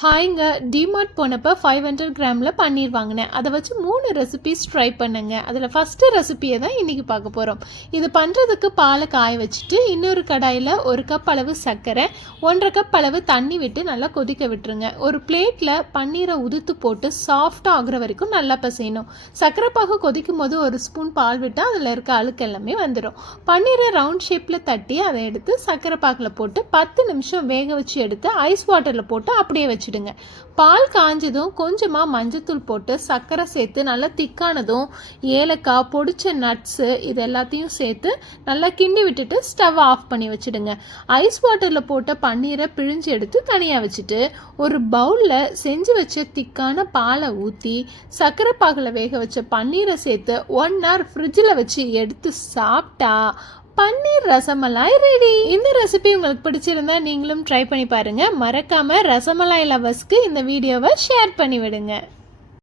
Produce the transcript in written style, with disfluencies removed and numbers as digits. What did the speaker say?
ஹாய்ங்க, DMart போனப்போ 500 கிராமில் பன்னீர் வாங்கினேன். அதை வச்சு 3 ரெசிபீஸ் ட்ரை பண்ணுங்க. அதில் ஃபஸ்ட்டு ரெசிபியை தான் இன்றைக்கி பார்க்க போகிறோம். இது பண்ணுறதுக்கு பாலை காய வச்சுட்டு இன்னொரு கடாயில் 1 கப் அளவு சர்க்கரை, 1.5 கப் அளவு தண்ணி விட்டு நல்லா கொதிக்க விட்டுருங்க. ஒரு பிளேட்டில் பன்னீரை உதுத்து போட்டு சாஃப்டாக ஆகுற வரைக்கும் நல்லா பசையணும். சர்க்கரை பாகு கொதிக்கும் போது 1 ஸ்பூன் பால் விட்டால் அதில் இருக்க அழுக்கு எல்லாமே வந்துடும். பன்னீரை ரவுண்ட் ஷேப்பில் தட்டி அதை எடுத்து சர்க்கரை பாகில் போட்டு 10 நிமிஷம் வேக வச்சு எடுத்து ஐஸ் வாட்டரில் போட்டு அப்படியே வச்சு பால் காஞ்சதும் கொஞ்சமாக மஞ்சத்தூள் போட்டு சர்க்கரை சேர்த்து நல்லா திக்கானதும் ஏலக்காய், பொடிச்ச நட்ஸு இது எல்லாத்தையும் சேர்த்து நல்லா கிண்டி விட்டுட்டு ஸ்டவ் ஆஃப் பண்ணி வச்சுடுங்க. ஐஸ் வாட்டரில் போட்ட பன்னீரை பிழிஞ்சு எடுத்து தனியாக வச்சுட்டு ஒரு பவுலில் செஞ்சு வச்ச திக்கான பாலை ஊற்றி சர்க்கரை பாகில் வேக வச்ச பன்னீரை சேர்த்து 1 hour ஃப்ரிட்ஜில் வச்சு எடுத்து சாப்பிட்டா பன்னீர் ரசமலாய் ரெடி. இந்த ரெசிபி உங்களுக்கு பிடிச்சிருந்தா நீங்களும் ட்ரை பண்ணி பாருங்க. மறக்காம ரசமலாய் லவர்ஸ்க்கு இந்த வீடியோவை ஷேர் பண்ணி விடுங்க.